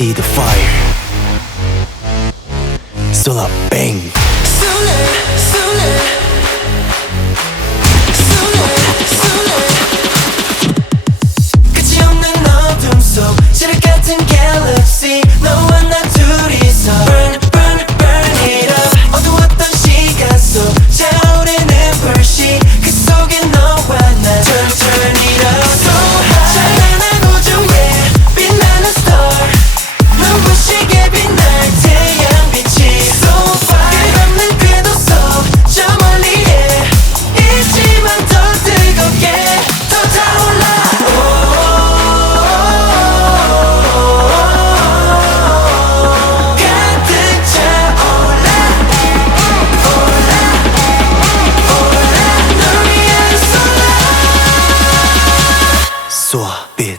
see the fire. Solar bang. Solar. 作别。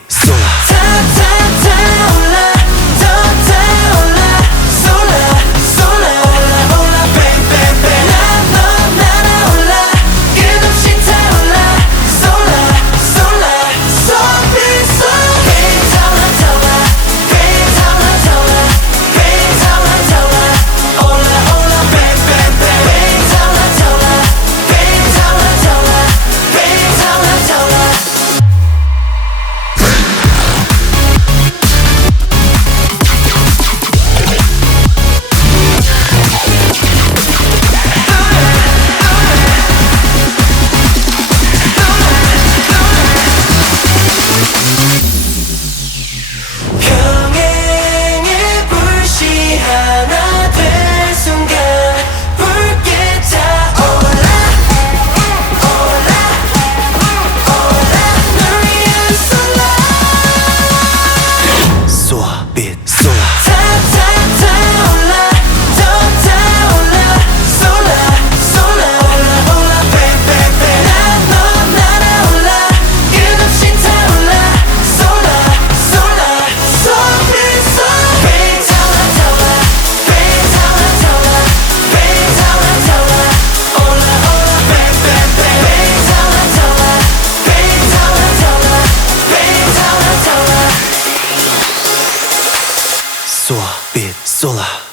Sola bir sola